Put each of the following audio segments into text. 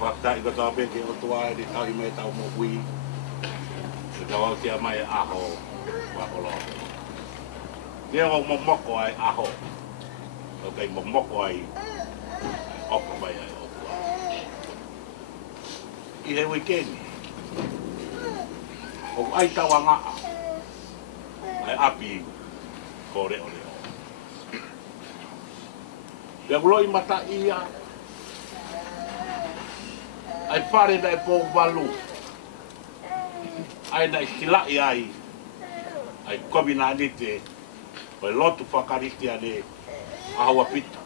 Wakta i katoa peke o tua e di tau i me tau mo hui. E tau tia mai aho wakolo. Nia o momoko ai aho. O kei momoko ai opa mai ai o tua. I he wikeni. O ai tau angaa. Ai api ko reo reo. Pea kuloi mata ia. Ai whare na e pō walu. Ai na silai ai. Ai komi nā nite. Oi lotu whakariti ane. Ahawa pita.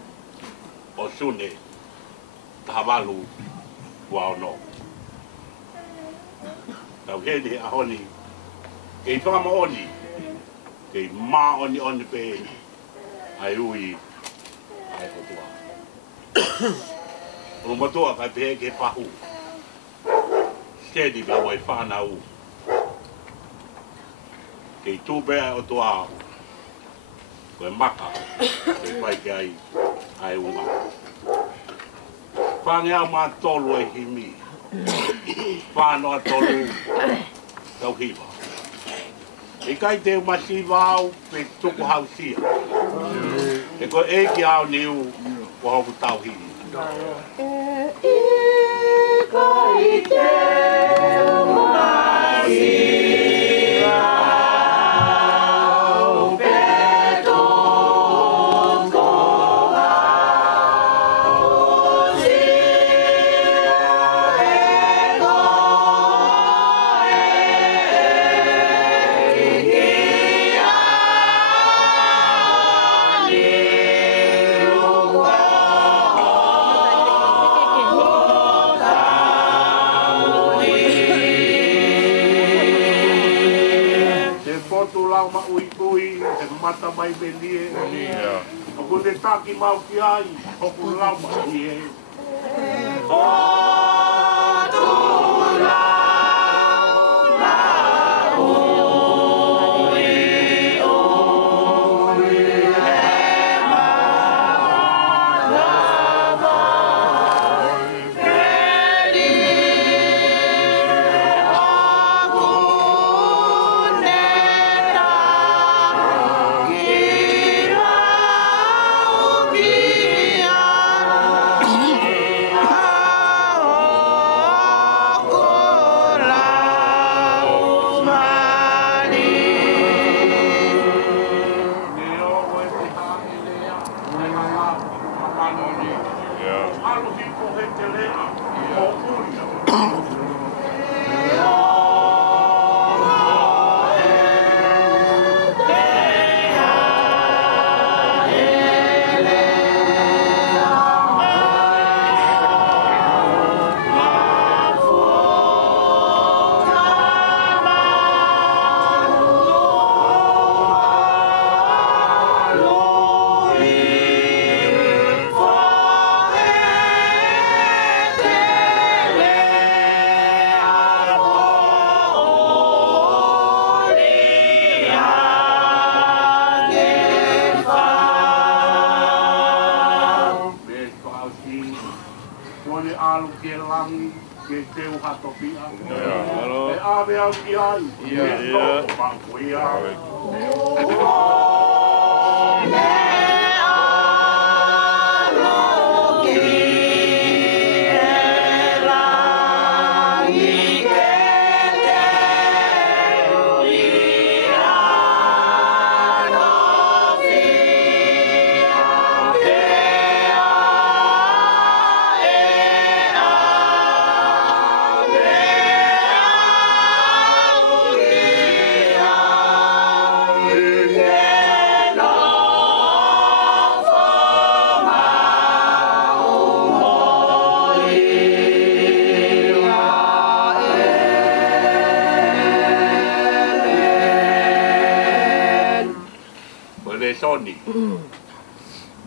O sune. Taha walu. Kua ono. Tau hene ahoni. Kei whangama oni. Kei mā oni oni pe. Ai ui. Ai kotua. O motoa kai pehe ke pahu. Kedi me wai whanau. Kei tūpea o toa. Koe maka. Kei whai ke ai unga. Whangea mā tolu e himi. Whanoa tolu. Tau hiwa. E kai te umasiwa au pe tuku hausia. E koe eiki au niu. Ko hoku tau himi. Kai te umasiwa au pe tuku ma ui ui, e mata mai belie. O kune taki mau ki ai, o kune lau ma ie. O tu lau ma ui ui, e ma lava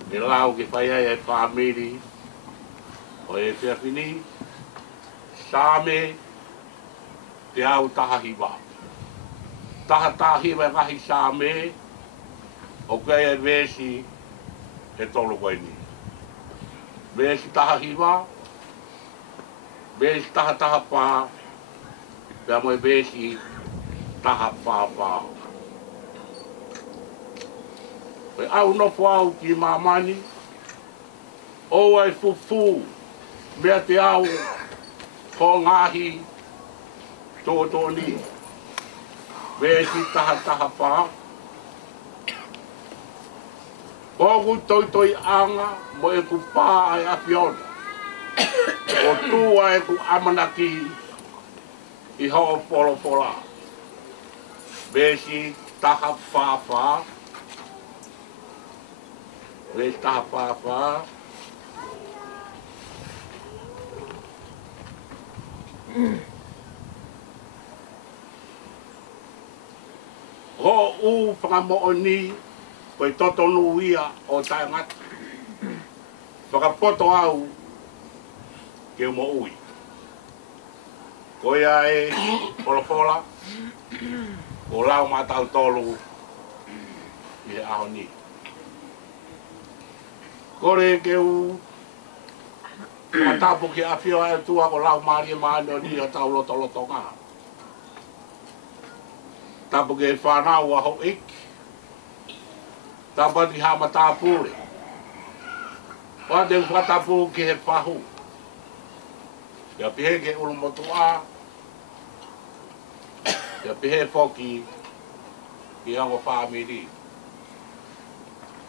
e lau ke whai ai e whamiri o e whiawhini sāme te au taha hiwa taha hiwa ngahi sāme o kei e vesi e tolu koini vesi taha hiwa Besi taha pā. Pea moe besi taha pā. Koe au nofo au ki mamani. O ai fufu. Mea te au. Ko ngahi. Tōtoni. Besi taha pā. Kogu toi anga. Mo e ku pā ai apiona. O tua e ku amanaki. I hoa polo. Besi taha pā. Besi taha pā. Ho u whakamooni koe totonu ia o tae ngata. Whakapoto au ke mo ui. Koe ai polopola o lau matau tolu i he ahoni. Kore ke u matapu ki awhio e tua ko lau maari e maani o ni o tau loto ngā. Tapu ke whanau a ho iki. Tapati ha matapure. Wate whatapu ki he whahu. Ia pihe ke ulumotu a. Ia pihe foki ki ango whamiri.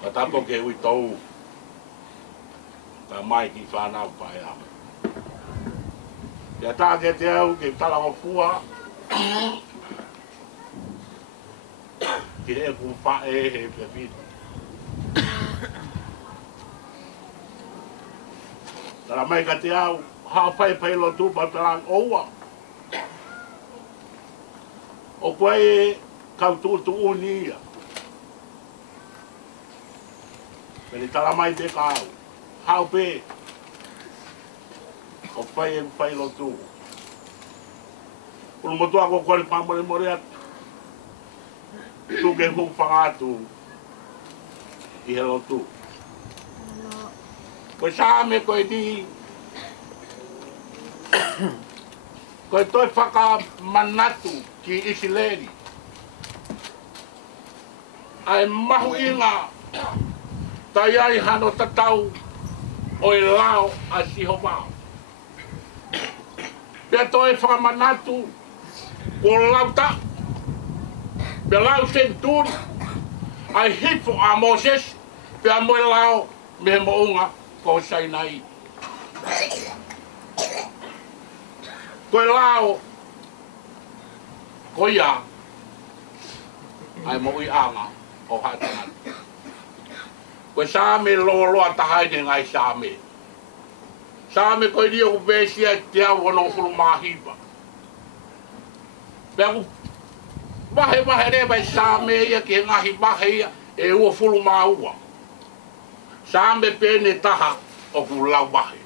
Ka tapu ke ui tau. Ka mai ki whanau whae ame. Ia tā ke te au ke talango fua. Ki he ku whae he pepita. Tara mai ka te au. Ha Failotu pa talang oua. O koe kau tutu unia. Peri tara mai te ka au. Hau pe. O Failotu. Ulu motu ako kore pamore more atu. Tuke hu whangatu. I he lotu. Koe sāme koe di. Koe toi whaka manatu ki Isileri. Ai mahu inga. Tai ai hano tatau o i lao a siho mau. Pea toi whaka manatu o lau ta. Pea lau senturi. Ai hifo a Moses. Pea moe lao me mounga ko sainai. Koe lao, ko ia, ai mo i anga o hatanan. Koe sāme loa tahaine ngai sāme. Sāme koe ria ku vēsia te au ono kuru mahipa. Pea ku wahe rewa i sāme ia ki ngahi wahe ia e ua furu maua. Sāme pēne taha o ku lau wahe.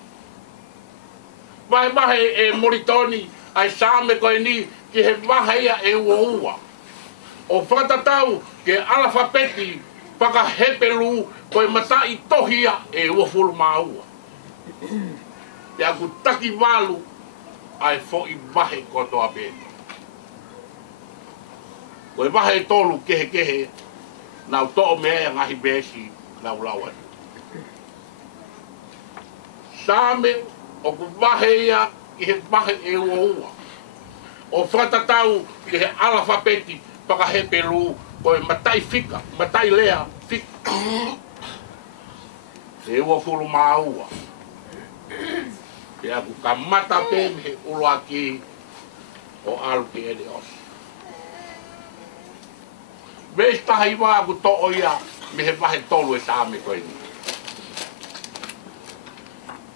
Wahe e moritoni ai sāme koe ni ki he waheia e ua. O whatatau ke alafapeti whakahepelu koe matai tohia e ua fulu maua. Te aku taki walu ai fo i wahe kotoa pēne. Koe wahe tolu kehe nau to'o mea ngahi bēsi nau lauan. Sāme o ku waheia ki he wahe e ua. O whatatau ki he alafapeti whakahepelu koe matai fika, matai lea fika. E ua fulu maua. Te aku ka mata pe me he uloa ki o alu ki ere osi. Veis tahi wā aku to'o ia me he wahe tolu e sāme koe ni.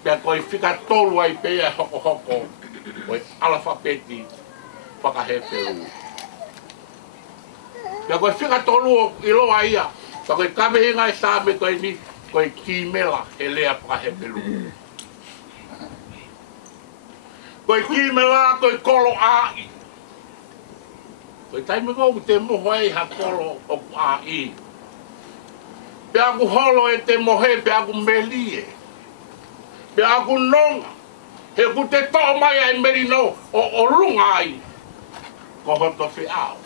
Pea koe whika tolu ai pea hoko koe alafapeti whakahepelu. Pea koe whika tolu i loa ia, pa koe kamehinga e sāme koe ni, koe kimela he lea whakahepelu. Koe kimela koe kolo ai. Koe taime kou te moho ei ha kolo o ai. Pea ku holo e te mohe, pea ku melie. Pea aku nonga, He ku te tō mai ai merino o runga ai. Ko hoto whi au.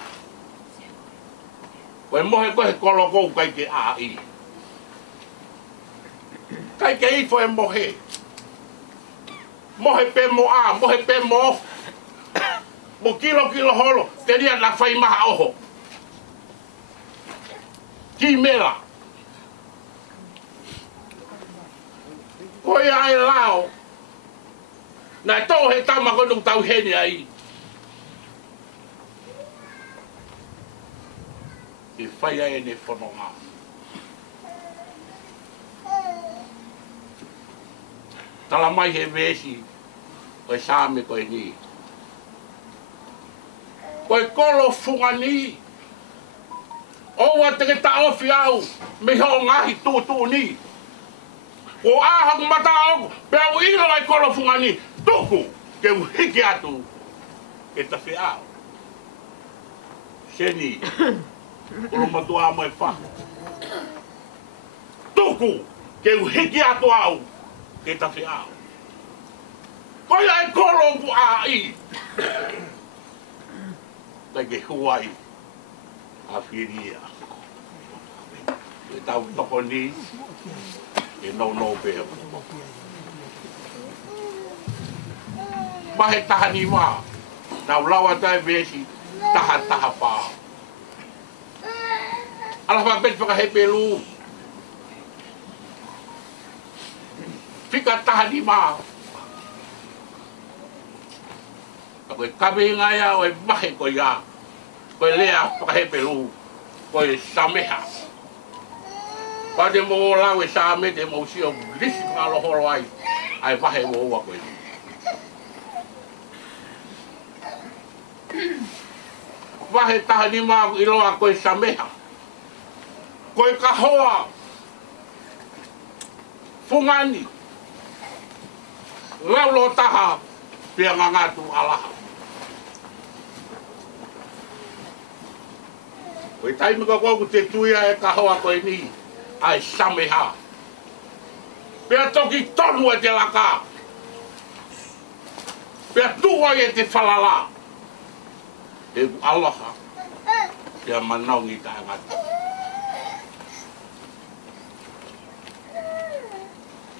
Koe mohe koe kolo kou kai ke a i. Kai ke ifo e mohe. Mohe pe mo a, mohe pe mo. Mo kilo holo, te ria na whai maha oho. Ki mera. Koe ai lao. Nai tō he tama konung tau hene ai. I whai ai ne whanonga. Tala mai he vesi, koe sāme koe ni. Koe kolo funga ni. Oua te ke ta ofi au, me ho ngahi tū ni. O āhaku mata au, pea u ilo ai kolo funga ni. Tuku, ke u hiki atu, ke ta whi au. Seni, ulo matua mo e wha. Tuku, ke u hiki atu au, ke ta whi au. Koe ai kolo ku a i. Tai ke huai, a whiria. E tau toko ni, e no peo. Mahe taha ni wā, nau lawa tai vesi, taha pā. Alawa bet whakahe pelu. Whika taha ni wā. Koe kamehinga ia o e mahe koe ia. Koe lea whakahe pelu. Koe sameha. Pade mo lau e same te mo si o lisi whakalohoro ai. Ai mahe mo ua koe. Wahe taha ni maa i loa koe sameha. Koe kahoa. Fungani. Laulo taha. Pia ngangatu alaha. Koe taimika koe te tuia e kahoa koe ni. Ai sameha. Pia toki tonu e te laka. Pia tua e te whalala. E alaha. Pia manaungi ka ngata.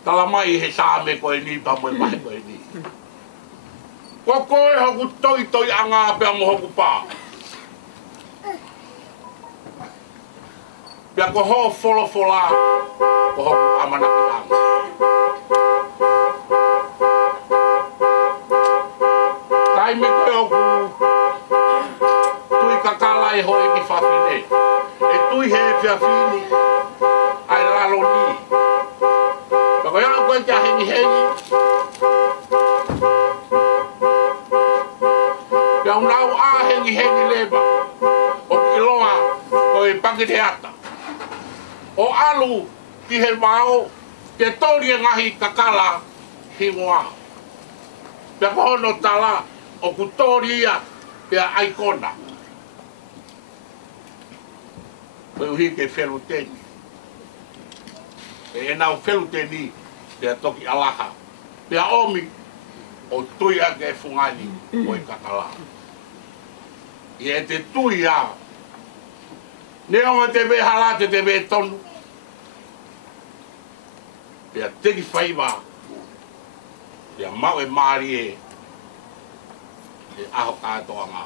Tala mai he sāme koe ni, pa moe mai koe ni. Ko koe hoku toi anga pia mo hoku pā. Pia ko ho fola, ko hoku amanaki anga. Tai me koe hoku tui kakalai ho e ki whawhine. E tui he pia whini, ai lalo ni. Pia koe au koe kia hengi. Pia unau a hengi leba. O ki loa koe pakite ata. O alu ki he wao, ke tori e ngahi kakala hingoa. Pia ko hono tala, o ku tori ia, pia aikona. Koe uhi ke wheluteni. E nau wheluteni, pia toki alaha. Pia omi, o tuia ke fungani, o i kakala. I e te tuia, neonga te me halate te me tonu. Pea teki whaiwa. Pea mau e maari e. E aho kātoa ngā.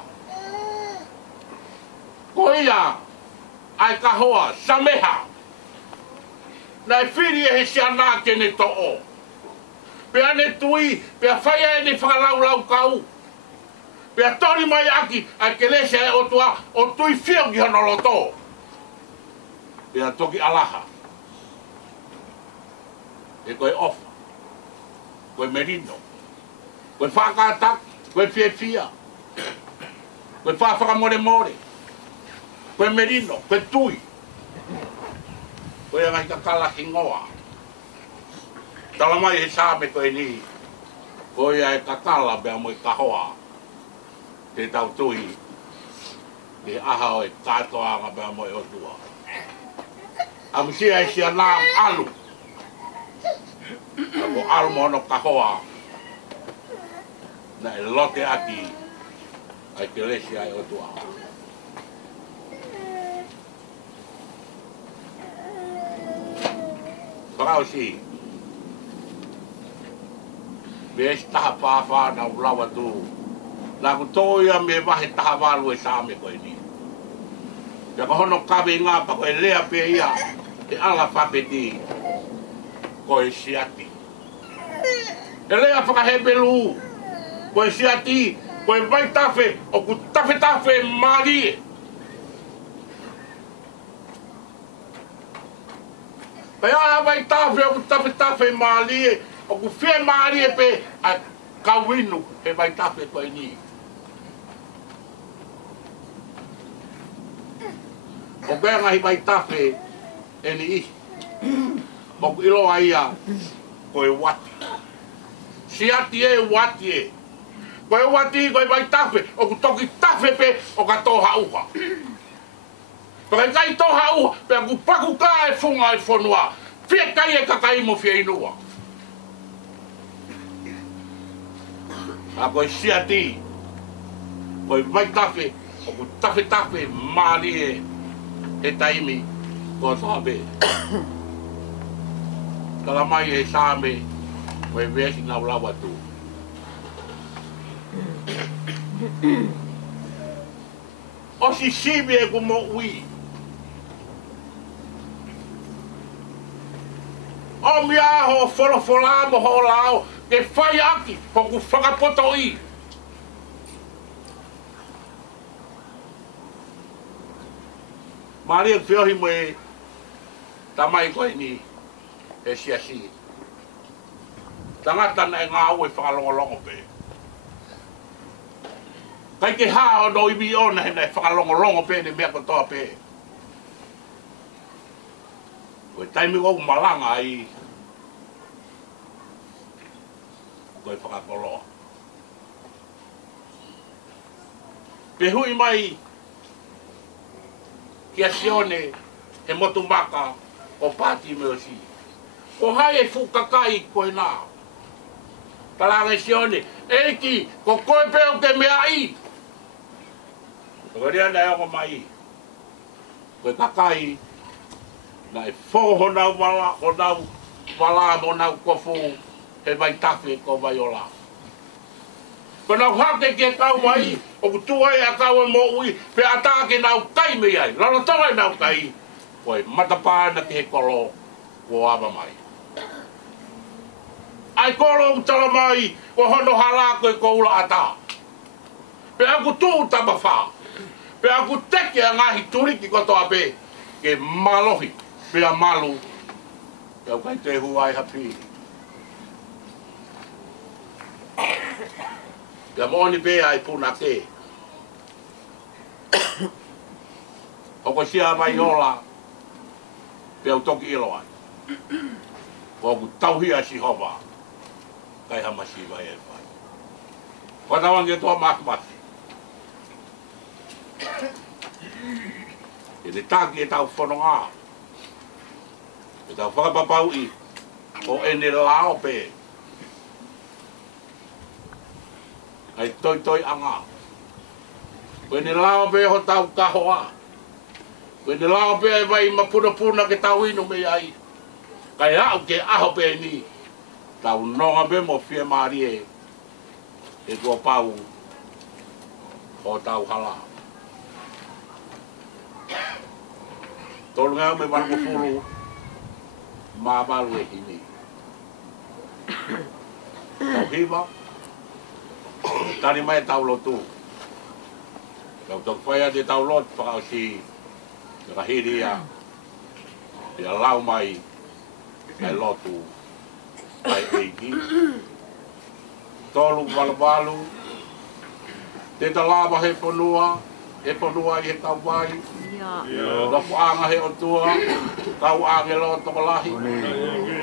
Ko ia, ai kahoa, sameha. Nai whiri e he sianā ke ne to'o. Pea ne tui, pea whaia e ne whakalau kau. Pea tori mai aki, ai ke lese e otua, o tui whio ki honoloto. Pea toki alaha. E koe ofa. Koe merino. Koe whakatak, koe whia. Koe whakamore. Koe merino, koe tui. Koe ngai kakala hingoa. Tala mai he sāme koe ni. Koe ai kakala bea moi kahoa. Te tau tui. Te aha o e kātoa anga bea moi otua. Amusia e sia nām alu. Ako alu mono kahoa. na e lote ati ai ke lesi ai o tua. Parau si. Bes taha pāwha na ulawa tu. Nā ku tō ia me wahe taha walu e sāme koe ni. Pia ka hono kawe ngā pa koe lea pe ia e ala whapeti koe siati. E lea whakahepelu koe siati, koe vai tawhe o ku tawhe marie. Pai aha vai tawhe o ku tawhe marie o ku whea marie pe a kawinu e vai tawhe koe ni. O bea ngahi vai tawhe e ni ihi. O ku iloa ia koe wati. Siati e wati e. Koe wati koe vai tawhe o ku toki tawhe pe o ka toha uha. Paka kai toha uha pe a ku paku ka e funga e whanua. Whia kai e kakai mo whia inua. A koe siati koe vai tawhe o ku tawhe maari e taimi ko sabe. Kala mai e same koe vesi na ulawa tu. O si sibe e ku mo ui. O mi aho wholofola mo ho lao ke whai aki ko ku whakapoto i. Maria whiohi mo e tamai koe ni e siasi. Tangata na e ngā ue whakalongolongo pe. Kai ke hao no ibi ona he nei whakalongolongo pe ne mea kotoa pe. Koe taimi kou malanga ai. Koe whakakoloa. Pe hui mai kia sione he motu maka o pati me o si. Ko hai e fukakai koe nā. Talange sione, eiki, ko koe peo ke mea i. Ko rea na eo mai. Koe kakai, na e whoho nau wala mo nau kofu, he vai tawhe ko vai ola. Ko nau hake ke kau mai, o ku tuai a kau e mo ui, pe atake nau kai me ai, lalo tonga nau kai, koe matapāna ke he kolo, ko ava mai. Ai kolo utala mai, ko hono hala koe ko ula ata. Pe aku tuu tama wha. Pe aku teke a ngahi turiki kotoa pe, ke malohi, pe a malu, pe au kai te huai hapi. Pe a moni pe ai puna ke. Oko sia mai ola, pe au toki ilo ai. Ko aku tauhia si hova. Kai hamasi vai e vai. Kona wange toa makmasi. E le taki e tau whanonga. E tau whakapapau i. O ene lao pe. Ai toi anga. O ene lao pe ho tau kahoa. O ene lao pe e vai mapuna ke tau inu me ai. Kai au ke aho pe ni. Tau nonga be mo whia maari e kua pau o tau hala. Tolu ngā me wanamu furu mā malu e hini. Tau hiva, tani mai tau lotu. Tau tau whaia te tau lot whakau si ka hiri a lau mai ai lotu. Ai eiki. Tolu walu. Te talama he ponua i he kauwai. Nofoanga he otua, kauange lo tokolahi.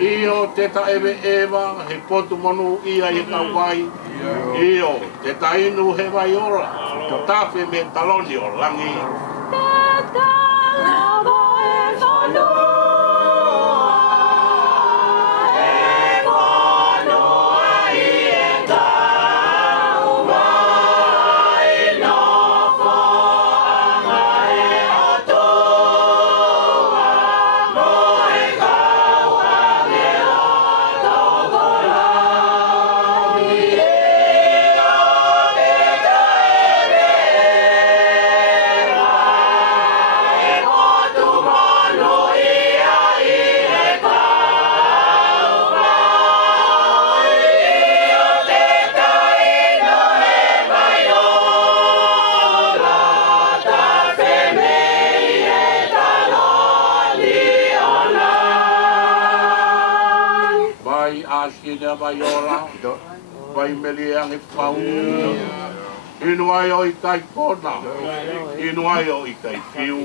Io te ta ewa, he potu monu ia he kauwai. Io te ta inu he vai ora, tawhi me taloni o langi. Te talama he ponua. He ponua i he kauwai. kina vaiola. Vai meli ange pau. Inu ai o I kai kona. Inu ai o I kai fiu.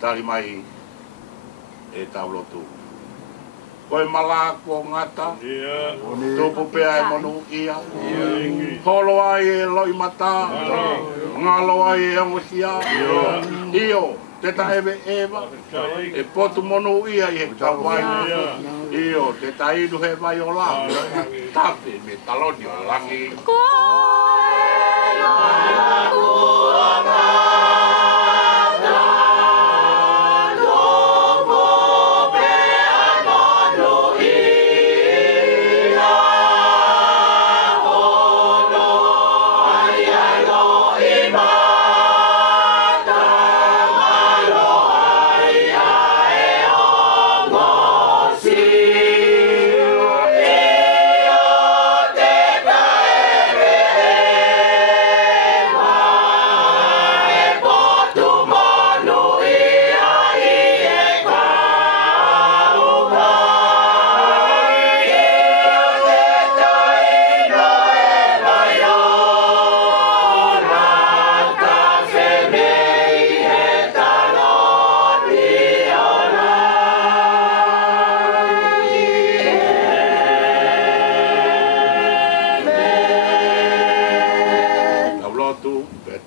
Tari mai e Failotu. Koe mala ko ngata, tupu pea e monu ia, holo ai e loi mata, ngalo ai e amusia, io, te taewe ewa, e potu monu ia i he tawai, io, te taidu he vai o la, tape me taloni o langi.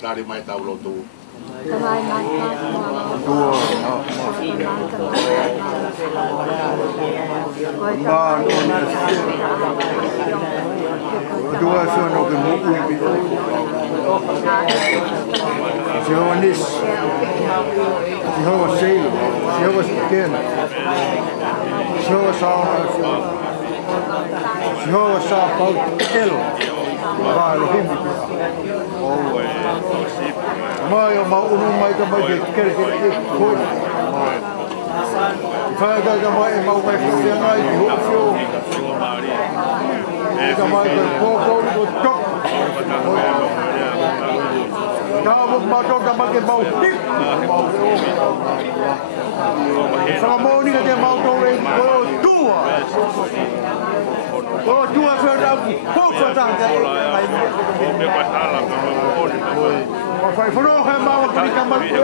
Tari mai Failotu. Mai o mau unu mai ka mai ke ko. Fa ka mai mau mai ke ngai ho fio. Ka mai ko ko tok. Ka mo ma to ka mai ke mau tip. Sa mo ni ka mau to e ko tua. Ko tua fa da ko fa ta ka mai. Me pa hala ka mo ni. Fai fono he mau ka ka mai o.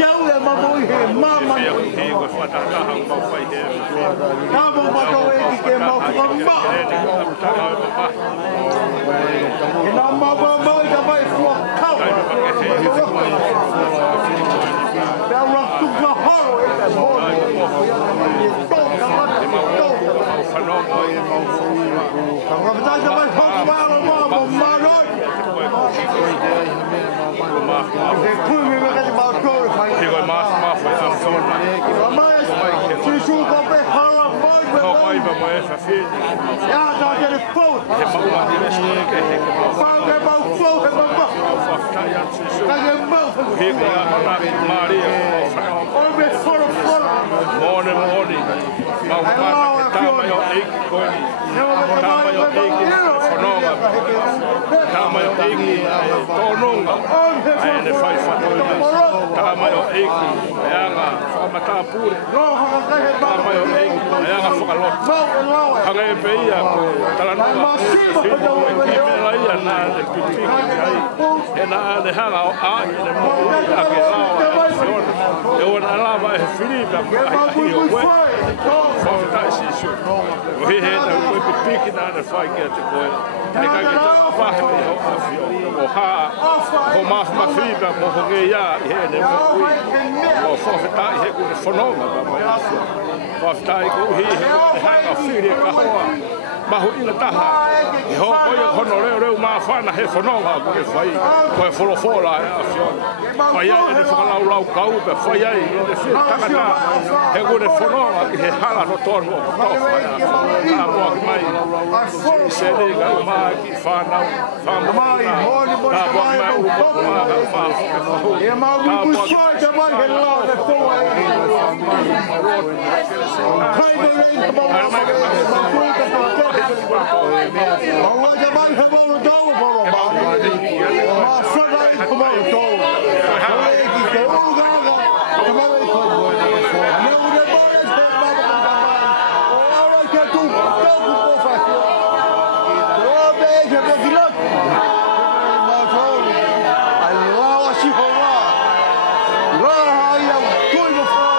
Teu e mamoi he mama. He ko fa ta ta ha mau fai he. Ka mo ma to e ke mau ka ma. E na ma ba mai ka vai fu ka. Ka rock tu ka horo e ka mo. To ka ma to. Ka ka ta vai fu ka ma ma ro. Se kui me ka te mau tōre whai. He koe maas mawhai a tōna. Ka mai, si su ka pe hala mai me mau. Ka waiva mo e whawhini. Ia tā te re pōt. He mau mati me su ke he ke mau. Whau ke mau pō he mau mau. Whawhai a si su. Ka ke mau. He koe a manaki Maria. O me whoro. Mone. Mau mana ke tāmai o eiki koe ni. Tāmai o eiki whanonga. Tāmai o eiki tōnonga. Aene whai whatoina. Tāmai o eiki e anga whakamata pūre. Tāmai o eiki e anga whakalota. Hanga e peia ko talanua. Whihu e ki me ai ana le pipiki ai e na le hanga o ai le mo a ke lawa e ona lava e filipa ai o we fa ta si su o he na ko pipiki na le fai ke te koe e ka ke fa he o afio o ha o ma filipa mo ho ke ia e ne mo fa ta he ko le fononga ba mai afio fa ta ko he hanga fili ka hoa mahu ina taha i ho koe hono reo maa whana he whanonga ko e whai koe wholofola e a whiona whai ai e ne whakalau kau pe whai ai e ne whi takata he kore whanonga i he hala no tonu o kotofa e a whiona ka mua ki mai i se ne ka u maa ki whanau whamai ka mua ki mai u moku maa ka whahu e maa u kusoi te mai he lau te toa e kai me rei ka mau Mau aja bang kebau tahu bawa bang. Masuk lagi kebau tahu. Kalau ini kebau gaga, kebau itu. Mana udah bayar sebab kebau. Orang ketu tahu kebau fasih. Kalau bekerja bergerak, mau tahu. Allah wasih Allah. Allah yang tuh berfirman.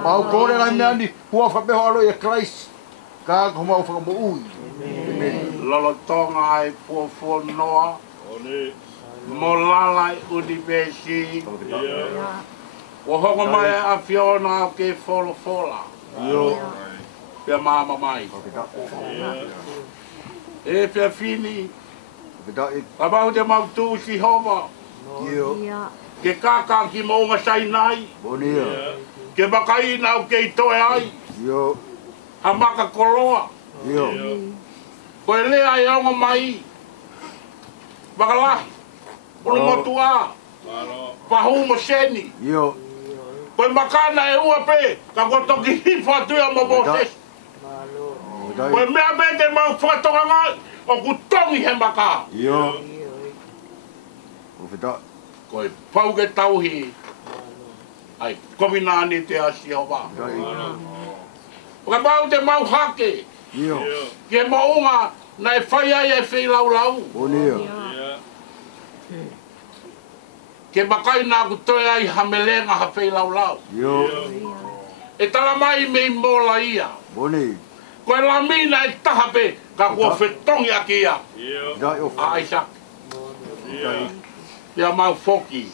Mau kore lai mea ni hua whapeho alo e Christ ka ko mau whakamu ui. Lolo tonga ai fuafua noa mo lalai univesi o hongo mai a Fiona ke wholofola pia mama mai e pia fini ka mau te mau tu si homa ke kaka ki maunga sai nai ke makai nau ke toe ai ha maka koloa ko e lea e onga mai wakalahi unu motua pahu mo seni ko e makana e ua pe ka kotoki hifu atuia mo boses ko e mea bete mau whakatoka ngai o kutongi he maka ko e pau ke tauhi ai kominani te asi hova ko e mau te mau hake ke maunga na e whai ai e whi lau lau ke makai nā kutoe ai hamelenga ha whi lau lau e tala mai me i mola ia ko e lamina e tahape ka kua whetongi aki ia a Isaac ia mau foki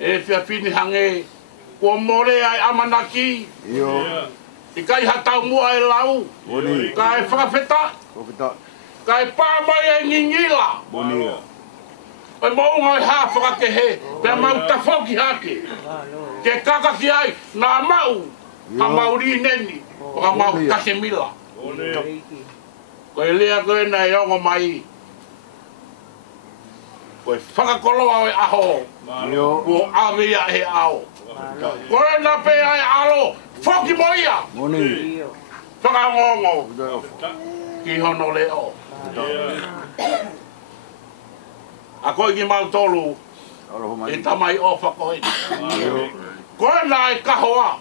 e whia whini hange kua more ai amanaki i kai hatau mua e lau ka e whakawheta ka e pāmai e ngingila e maunga e haa whakakehe pia mau tafoki hake ke kakaki ai nā mau ha mauri neni o ka mau kasemila ko e lea koe na e ongo mai ko e whakakoloa o e aho ko awea he ao ko e na pe ai alo foki moia whakangongo ki hono leo A koe ki mautolu, e tamai ofa koe. Koe nā e kahoa.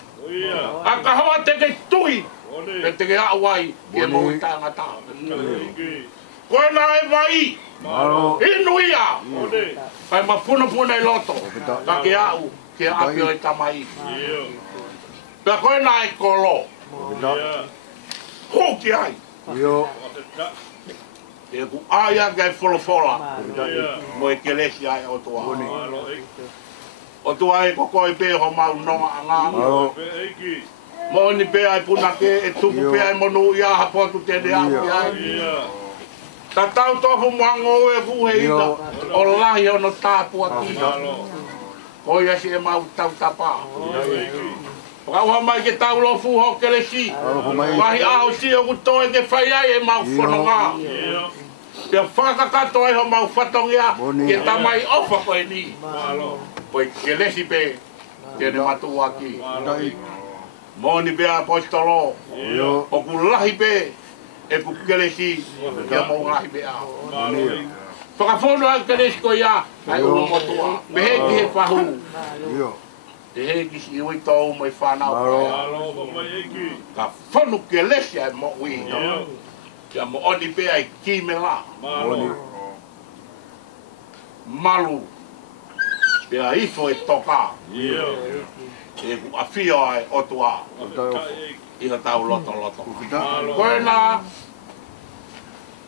A kahoa te ke tui, e te ke awai, ke mo i tangata. Koe nā e vai, inuia. Kai ma puna i loto, ka ke au, ke apio e tamai. Pea koe nā e kolo. Hoki ai. E ku aia kai folofola. Mo e kelesi ai o tua. O tua e koko e pe ho mau nonga anga. Mo ni pe ai puna ke e tupu pe ai monu ia hapotu te de ai. Ta tau tofu mwango e ku he ita. O lahi ono tāpu aki. Ko ia si e mau tau tapa. Pakauha mai ke tau lofu ho kelesi. Wahi aho si o kutoe ke whai ai e mau whanonga. Pea whakakato ai ho mau whatongia ke tamai ofa koe ni. Koe kelesi pe tene matu aki. Moni pea apostolo. O ku lahi pe e ku kelesi ke mo lahi pe a. Whakafono ai kelesi ko ia ai uno motua. Mehe ki he whahu. Te heki si ui tau mai whanau kaya. Ka whanu ke lesi ai mo ui. Kia mo oni pe ai ki me la. Malu. Pea ifo e toka. E ku awhio ai otua. Iha tau loto. Koe nā.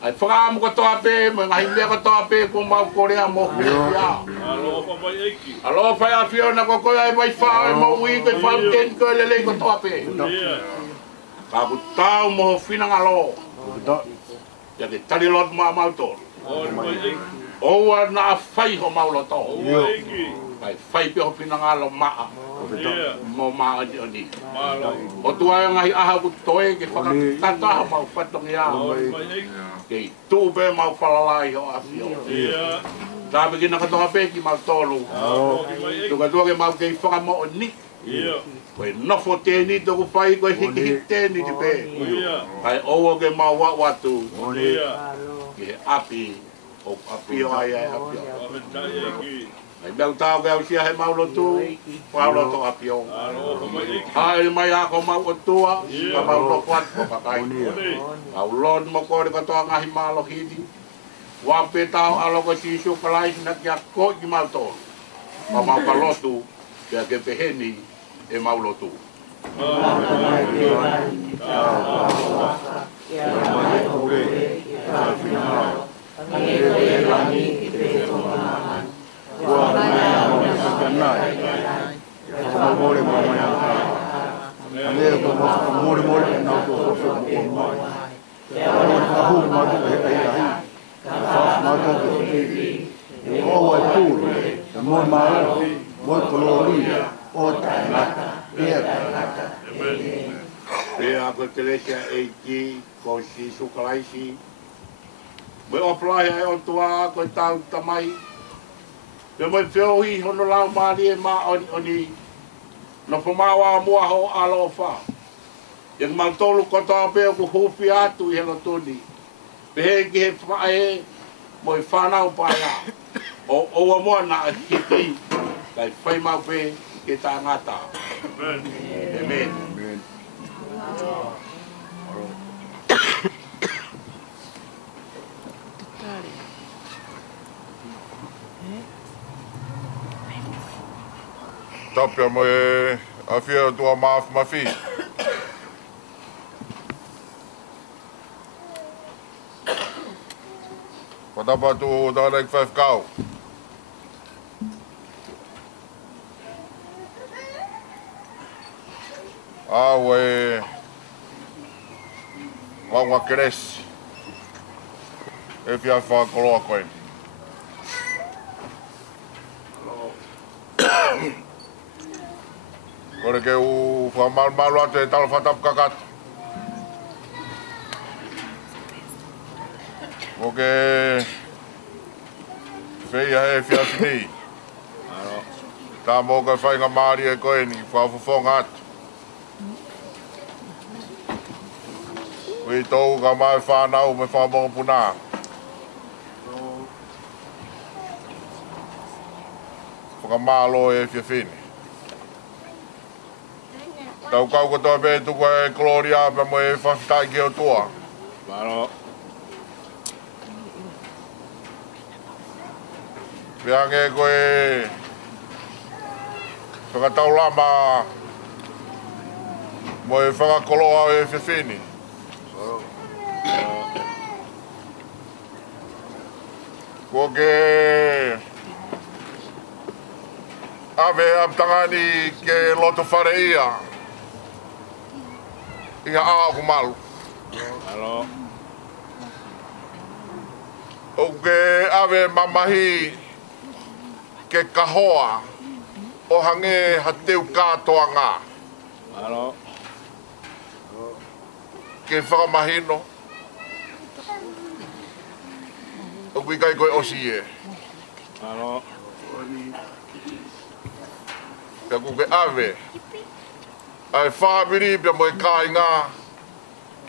Ai whakaamu katoa pe, mo ngahi mea katoa pe, ko mau korea mo kurea. Aloha whai a whio na koe ai mai whao e mo ui koe whau ten koe lele katoa pe. Ka ku tau mo whinanga lo. Ia ke tari lot maa mautor. Oua na a whai ho mauloto. Kai whai pe ho whinanga lo maa. Mo maa di oni. O tua e ngahi aha ku toe ke whakatata mau whatongi a. Kei tūpe mau whalalai ho a whio. Tāpe ki nakatoa pe ki mau tolu. Tuka tua ke mau kei whakamo o ni. Koe nofo tēni toku whai koe hiki tēni te pe. Kai oua ke mau watu. Ki he api. O apio ai apio. Ai meu tau ke au sia he mau lotu. Pau loto apio. Ai mai ako mau o tua. Ka mau loko atu kakai. Au lon mo kore katoa ngahi malo hidi. Wape tau alo ko si Siulai na kia ko ki mau to. Pa mau ka lotu. Kia ke peheni e mau lotu. Pea ko telesia eiki ko si Siulai si. Me o plai ai o tua ko tau tamai. Pe mai feo hi hono lau mali e ma oni. No fomawa mua ho alofa. Yang mau tolu ko tau pe ko hufi atu i helo tuni. Pe he ki he whae mo i whanau paia. O oa mua na kiti. Kai whai mau pe ke tā ngata. Amen. Tapia mo e a whia tua mawhi. Patapa tu tānek whawhkau. Au e wangwa keresi. E whia whakoloa koe. Kore ke u whamalmalu atu e talo whatapu kakatu. Ko ke whia he whia sini. Tā mō ka whainga maari e koe ni whawhawhonga atu. Ui tōu ka mai whanau me whamonga punā. whakamalo e whiawhine. Tau kau katoa pe tuku e Gloria pe mo e whawhitai ki o tua. Maro. Pea nge koe whakatau lama mo e whakakoloa e whiawhine. Ko ke ave amtangani ke loto whare ia. Ia a ku malu. Alo. O ke ave mamahi ke kahoa o hange hateu katoa ngā. Alo. Ke whakamahino. O kui kai koe osi e. Alo. Pea ku ke ave. Ai whaamiri pia mo e kai ngā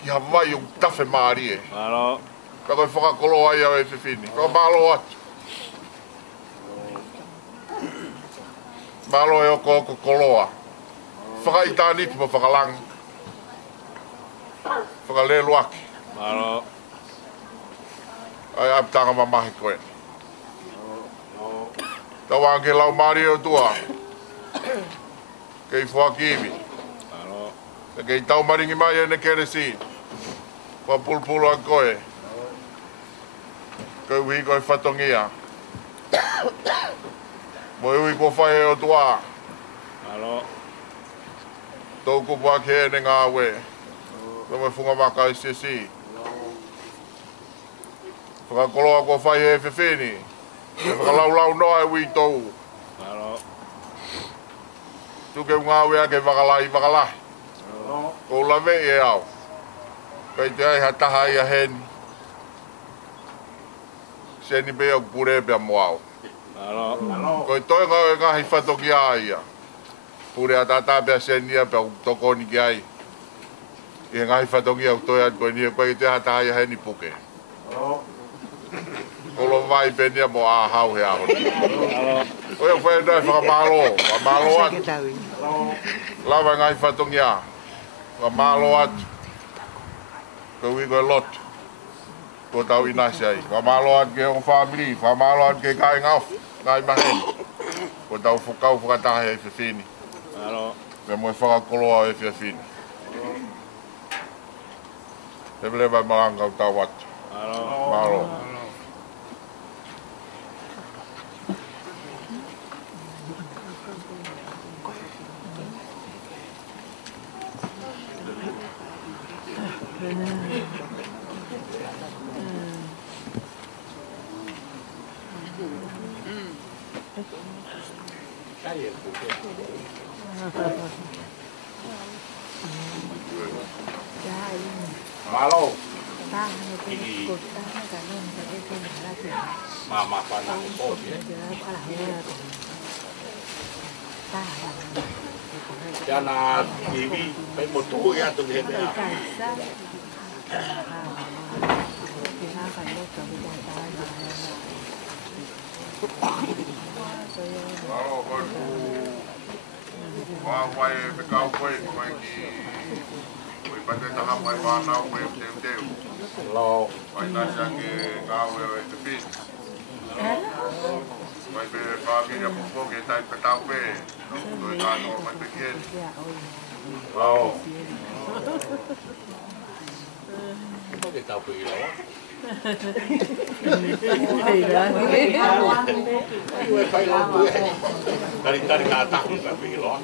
ki Hawaii o tawhe maari e. Alo. Pea koe whakakolo ai au e whiwhini. Whakamalo atu. Malo e oko koloa. Whakaitaniti mo whakalang. Whakalelo aki. Alo. Ai aptanga mamahi koe. Tawa ke lau maari o tua. Kei Nofoakimea. Alo. Kei tau maringi mai e ne keresi. Kua pulpulu a koe. Koe ui koe whatongia. Mo ui kua whae o tua. Alo. Tau kupua ke ne ngā we. Koe mai whunga waka i sisi. Whakakoloa kua whae e whiwhini. Whakalaulau noa e ui tau. Alo. Tuke ngā wea ke whakalahi. Ko lawe e au. Kei te ai hataha i a heni. Seni bea pure bea mo au. Alo. Ko i toi ngau e ngahi whatoki a ia. Pure a tata bea seni a bea tokoni ki ai. I he ngahi whatoki au toi at koe nia koe te hataha i a heni puke. Kolo vai penia mo a hau he aho. Oia whae dai whakamalo. Whamalo atu. Lawa ngai whatongia. Whamalo atu. Ko ui koe lotu. Ko tau inasi ai. Whamalo atu ke o whamiri. Whamalo atu ke kai ngau. Ngai maheni. Ko tau whukau whakatahi ai whiwhini. Alo. Me moe whakakoloa ai whiwhini. Hebele vai maranga u tau atu. Alo. Malo. Malo. Ba này cái cột ta nó cả lên cái này là chuyện. Mà quan là một Giờ qua lại là ta là cho là TV phải một túi ra từ hiện cái tại. cảnh sát. Thì nó phải một cái gì đó Malo koe ku. Wā wai me kau koe koe ki. Koe pate taha mai wānau koe teu teu. Lo. Wai nasa ke ngau e te pin. Wai pe whāmira pupo ke tai petau pe. Koe kāno mai pe kien. Lo. Có cái tàu quỷ đó. Phải lo tuổi. Tadi tadi kata pun tak quỷ đó.